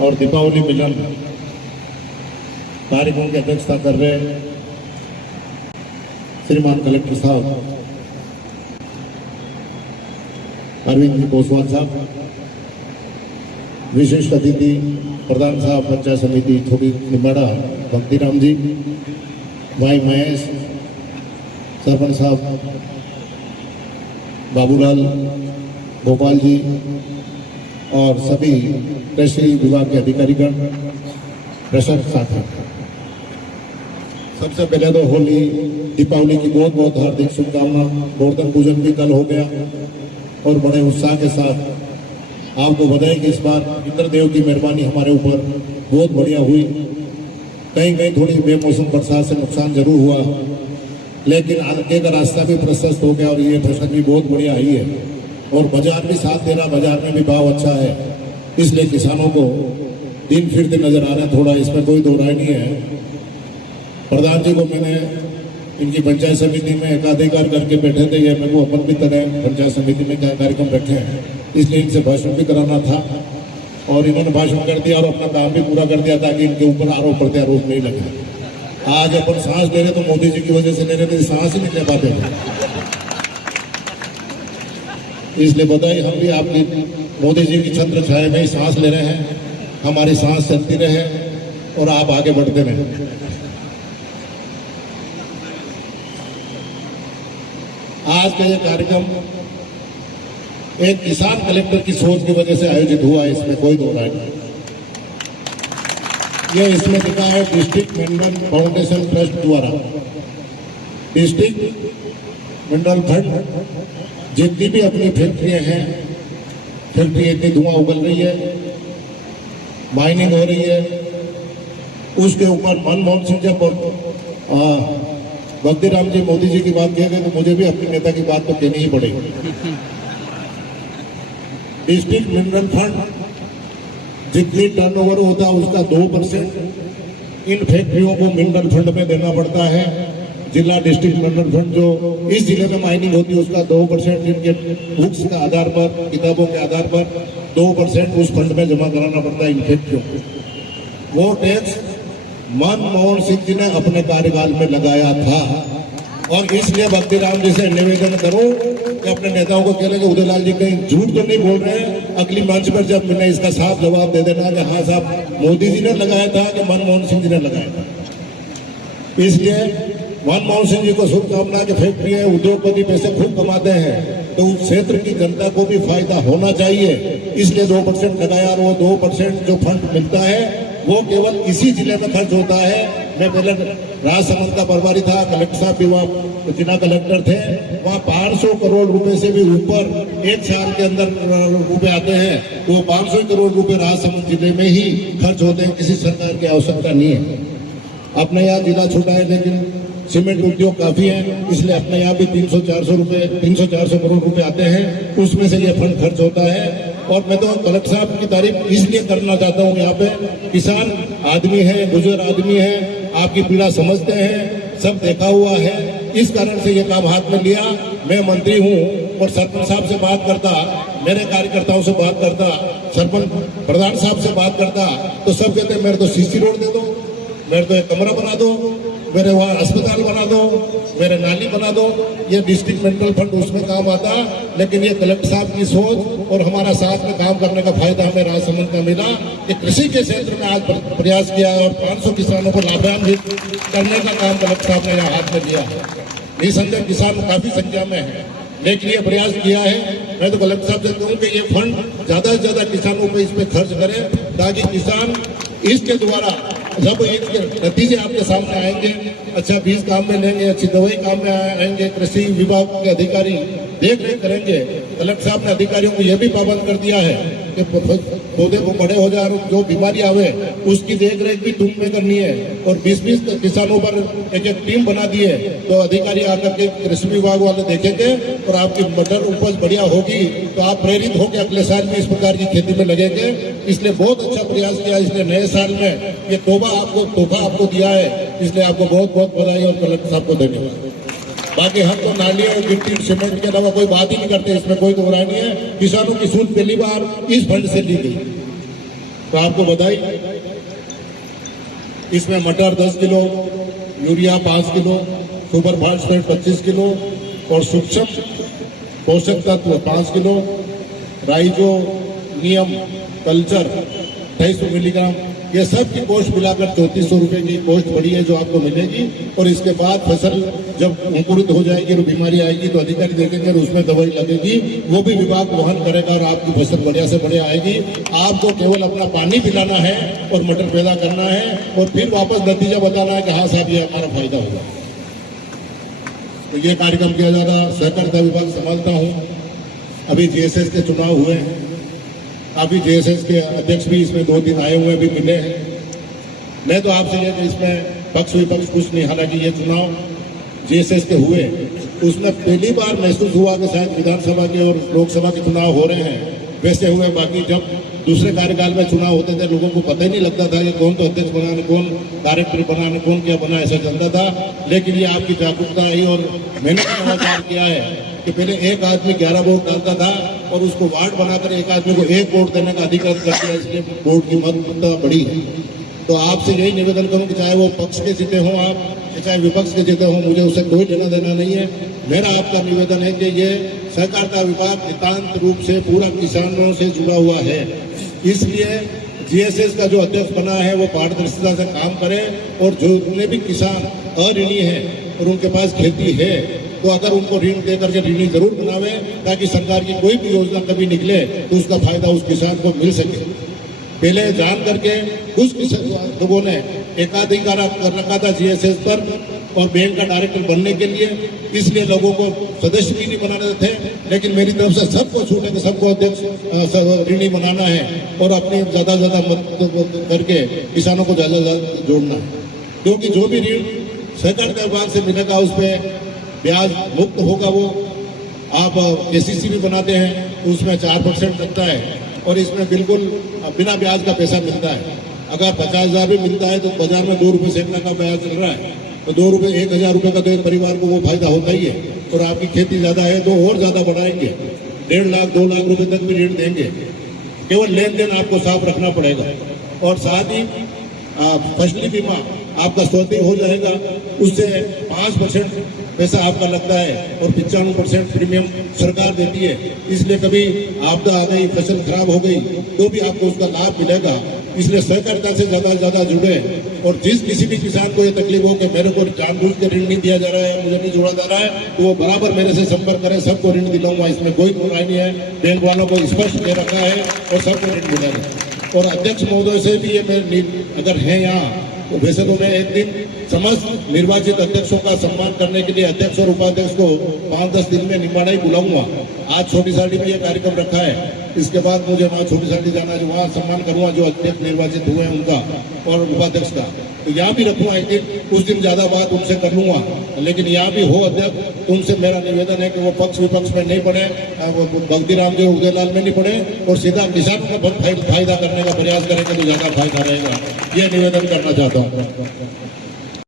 और दीपावली मिलन कार्यक्रम की अध्यक्षता कर रहे श्रीमान कलेक्टर साहब अरविंद जी कोसवाल साहब, विशिष्ट अतिथि प्रधान साहब पंचायत समिति छोटी निम्बाड़ा भक्तिराम जी, भाई महेश, सरपंच साहब बाबूलाल, गोपाल जी और सभी कृषि विभाग के अधिकारीगण, प्रशासक साथी, सबसे पहले तो होली दीपावली की बहुत बहुत हार्दिक शुभकामना। गोवर्धन पूजन भी कल हो गया और बड़े उत्साह के साथ आपको बधाई कि इस बार इंद्रदेव की मेहरबानी हमारे ऊपर बहुत बढ़िया हुई। कहीं कहीं थोड़ी बेमौसम बरसात से नुकसान जरूर हुआ, लेकिन आगे का रास्ता भी प्रशस्त हो गया और ये फसल भी बहुत बढ़िया आई है और बाजार भी साथ दे रहा, बाजार में भी भाव अच्छा है, इसलिए किसानों को दिन फिरते नजर आ रहा है थोड़ा, इसमें कोई दो राय नहीं है। प्रधान जी को मैंने इनकी पंचायत समिति में एकाधिकार करके बैठे थे, ये मेरे को अपन भी तरह पंचायत समिति में क्या कार्यक्रम रखे हैं, इसलिए इनसे भाषण भी कराना था और इन्होंने भाषण कर दिया और अपना काम भी पूरा कर दिया ताकि इनके ऊपर आरोप प्रत्यारोप नहीं लगे। आज अपन सांस ले रहे तो मोदी जी की वजह से ले रहे थे, सांस ही नहीं ले पाते थे, इसलिए बताइए हम भी आपकी मोदी जी की छत्र छाया में ही सांस ले रहे हैं। हमारी सांस चलती रहे और आप आगे बढ़ते रहे। आज का ये कार्यक्रम एक किसान कलेक्टर की सोच की वजह से आयोजित हुआ है, इसमें कोई दो राय नहीं। ये इसमें लिखा है डिस्ट्रिक्ट मिनरल फाउंडेशन ट्रस्ट द्वारा डिस्ट्रिक्ट मिनरल फंड जितनी भी अपनी फैक्ट्रियां हैं, फैक्ट्री इतनी धुआं उगल रही है, माइनिंग हो रही है, उसके ऊपर मनमोहन सिंह जब भक्तिराम जी मोदी जी की बात कह गए तो मुझे भी अपने नेता की बात तो कहनी ही पड़ेगी। डिस्ट्रिक्ट मिनरल फंड जितनी टर्नओवर होता है उसका 2% इन फैक्ट्रियों को मिनरल फंड में देना पड़ता है। जिला डिस्ट्रिक्ट मिनरल फंड जो इस जिले में माइनिंग होती है उसका 2% इनके बुक्स के आधार पर, किताबों के आधार पर 2% उस फंड में जमा कराना पड़ता है इन फैक्ट्रियों को। वो टैक्स मनमोहन सिंह जी ने अपने कार्यकाल में लगाया था और इसलिए भक्तिराम जी से निवेदन करूं कि अपने नेताओं को कह रहे कि उदयलाल जी कहीं झूठ तो नहीं बोल रहे हैं। अगली मंच पर जब मैंने इसका साफ जवाब दे देना कि हाँ साहब मोदी जी ने लगाया था कि मनमोहन सिंह जी ने लगाया था। इसलिए मनमोहन सिंह जी को शुभकामना कि फैक्ट्री है, उद्योगपति पैसे खूब कमाते हैं तो उस क्षेत्र की जनता को भी फायदा होना चाहिए, इसलिए 2% लगाया और वो 2% जो फंड मिलता है वो केवल इसी जिले में खर्च होता है। मैं पहले राजसमंद का प्रभारी था, कलेक्टर साहब भी वहाँ जिला कलेक्टर थे, वहाँ 500 करोड़ रुपए से भी ऊपर एक साल के अंदर रुपए आते हैं, वो 500 करोड़ रुपए राजसमंद जिले में ही खर्च होते हैं, किसी सरकार की आवश्यकता नहीं है। अपने यहाँ जिला छोटा है लेकिन सीमेंट उद्योग काफी है, इसलिए अपने यहाँ भी 300-400 करोड़ रुपए आते हैं, उसमें से ये फंड खर्च होता है। और मैं तो कलेक्टर साहब की तारीफ इसलिए करना चाहता हूँ, यहाँ पे किसान आदमी है, बुजुर्ग आदमी है, आपकी पीड़ा समझते हैं, सब देखा हुआ है, इस कारण से ये काम हाथ में लिया। मैं मंत्री हूँ और सरपंच साहब से बात करता, मेरे कार्यकर्ताओं से बात करता, सरपंच प्रधान साहब से बात करता तो सब कहते मेरे तो सीसी रोड दे दो, मेरे तो एक कमरा बना दो, मेरे वहाँ अस्पताल बना दो, मेरे नाली बना दो। ये डिस्ट्रिक्ट मिनरल फंड उसमें काम आता, लेकिन ये कलेक्टर साहब की सोच और हमारा साथ में काम करने का फायदा हमें राजसमंद का मिला कि कृषि के क्षेत्र में आज प्रयास किया और 500 किसानों को लाभान्वित करने का काम कलेक्टर साहब ने यहाँ हाथ में लिया है। निसंदेह किसान काफी संख्या में है, लेकिन ये प्रयास किया है। मैं तो कलेक्टर साहब से कहूँ कि ये फंड ज्यादा से ज्यादा किसानों को इसमें खर्च करें ताकि किसान इसके द्वारा जब इनके नतीजे आपके सामने आएंगे, अच्छा बीज काम में लेंगे, अच्छी दवाई काम में आएंगे, कृषि विभाग के अधिकारी देख रेख करेंगे। कलेक्टर साहब ने अधिकारियों को यह भी पाबंद कर दिया है कि पौधे को बड़े हो जाए और जो बीमारी आवे उसकी देख रेख भी तुम में करनी है। और 20-20 किसानों पर एक टीम बना दी है, तो अधिकारी आकर के कृषि विभाग वाले देखेंगे और आपकी मटर उपज बढ़िया होगी तो आप प्रेरित होकर अगले साल में इस प्रकार की खेती में लगेंगे। इसलिए बहुत अच्छा प्रयास किया, इसलिए नए साल में ये तोहफा आपको दिया है, इसलिए आपको बहुत बहुत बधाई और कलेक्टर साहब को धन्यवाद। बाकी हम तो नाली और गिट्टी सीमेंट के अलावा कोई बात ही नहीं करते, इसमें कोई दोहराई नहीं है। किसानों की सूद पहली बार इस फंड से ली गई, तो आपको बधाई। इसमें मटर 10 kilo, urea 5 kilo, super phosphate 25 kilo और सूक्ष्म पोषक तत्व 5 किलो, राइजोनियम कल्चर 250 मिलीग्राम, ये सब की कॉस्ट मिलाकर 3400 रुपए की कॉस्ट बढ़ी है जो आपको मिलेगी। और इसके बाद फसल जब अंकुरित हो जाएगी और बीमारी आएगी तो अधिकारी देखेंगे और उसमें दवाई लगेगी, वो भी विभाग वहन करेगा और आपकी फसल बढ़िया से बढ़िया आएगी। आपको केवल अपना पानी पिलाना है और मटर पैदा करना है और फिर वापस नतीजा बताना है कि हाँ साहब ये हमारा फायदा होगा। तो ये कार्यक्रम किया जा रहा, सहकारिता विभाग संभालता हूँ। अभी जीएसएस के चुनाव हुए हैं, अभी जीएसएस के अध्यक्ष भी इसमें 2 दिन आए हुए भी मिले हैं। मैं तो आपसे ये इसमें पक्ष विपक्ष कुछ नहीं, हालांकि ये चुनाव जीएसएस के हुए उसमें पहली बार महसूस हुआ कि शायद विधानसभा के और लोकसभा के चुनाव हो रहे हैं वैसे हुए। बाकी जब दूसरे कार्यकाल में चुनाव होते थे लोगों को पता ही नहीं लगता था कि कौन तो अध्यक्ष बनाने, कौन डायरेक्टर बनाने, कौन क्या बना, ऐसा चलता था। लेकिन ये आपकी जागरूकता आई और मैंने नवाचार किया है कि पहले एक आदमी 11 वोट डालता था और उसको वार्ड बनाकर एक आदमी को 1 वोट देने का अधिकार कर दिया, इसलिए वोट की महत्वता बढ़ी है। तो आपसे यही निवेदन करूं कि चाहे वो पक्ष के जीते हों आप, चाहे विपक्ष के जीते हों, मुझे उससे कोई लेना देना नहीं है। मेरा आपका निवेदन है कि ये सहकारिता विभाग नितांत रूप से पूरा किसानों से जुड़ा हुआ है, इसलिए जीएसएस का जो अध्यक्ष बना है वो पारदर्शिता से काम करे और जो जितने भी किसान अऋणी है और उनके पास खेती है तो अगर उनको ऋण देकर के ऋणी जरूर बनावे ताकि सरकार की कोई भी योजना कभी निकले तो उसका फायदा उस किसान को मिल सके। पहले जान करके कुछ लोगों ने एकाधिकार कर रखा था जीएसएस पर और बैंक का डायरेक्टर बनने के लिए, इसलिए लोगों को सदस्य भी नहीं बनाने थे। लेकिन मेरी तरफ से सबको छूट है कि सबको अध्यक्ष ऋणी बनाना है और अपने ज्यादा से ज्यादा मदद करके किसानों को ज्यादा से ज्यादा जोड़ना है, क्योंकि जो भी ऋण सहकारिता विभाग से मिलेगा उस पर ब्याज मुक्त होगा। वो आप केसीसी भी बनाते हैं तो उसमें 4% लगता है और इसमें बिल्कुल बिना ब्याज का पैसा मिलता है। अगर 50,000 भी मिलता है तो बाजार में 2 रुपये सेकना का ब्याज चल रहा है, तो 2 रुपये 1,000 रुपये का तो एक परिवार को वो फायदा होता ही है। और आपकी खेती ज्यादा है तो और ज्यादा बढ़ाएंगे, 1.5 लाख 2 लाख रुपए तक भी ऋण देंगे। केवल लेन देन आपको साफ रखना पड़ेगा और साथ ही फसली बीमा आपका स्वतः हो जाएगा, उससे 5% पैसा आपका लगता है और 95% प्रीमियम सरकार देती है। इसलिए कभी आपदा आ गई, फसल खराब हो गई तो भी आपको उसका लाभ मिलेगा। इसलिए सहकारिता से ज्यादा जुड़े और जिस किसी भी किसान को ये तकलीफ हो कि मेरे को जानबूझ के ऋण नहीं दिया जा रहा है, मुझे नहीं जोड़ा जा रहा है, तो वो बराबर मेरे से संपर्क करें, सबको ऋण दिलाऊंगा, इसमें कोई बुराई नहीं है। बैंक वालों को स्पष्ट दे रखा है और सबको ऋण मिलेगा। और अध्यक्ष महोदय से भी ये अगर है यहाँ तो वैसे तो मैं एक दिन समस्त निर्वाचित अध्यक्षों का सम्मान करने के लिए अध्यक्ष और उपाध्यक्ष को 5-10 दिन में निम्बाड़ा ही बुलाऊंगा। आज छोटी साड़ी में यह कार्यक्रम रखा है, इसके बाद मुझे वहाँ छोटी साड़ी जाना है, जो वहाँ सम्मान करूंगा जो अध्यक्ष निर्वाचित हुए हैं उनका और उपाध्यक्ष का। तो यहाँ भी रखूंगा एक दिन, उस दिन ज्यादा बात उनसे कर लूंगा। लेकिन यहाँ भी हो अध्यक्ष, उनसे मेरा निवेदन है कि वो पक्ष विपक्ष में नहीं पड़े, भक्ति राम जी उदयलाल में नहीं पड़े और सीधा किसानों का फायदा करने का प्रयास करेंगे तो ज्यादा फायदा रहेगा। ये निवेदन करना चाहता हूँ।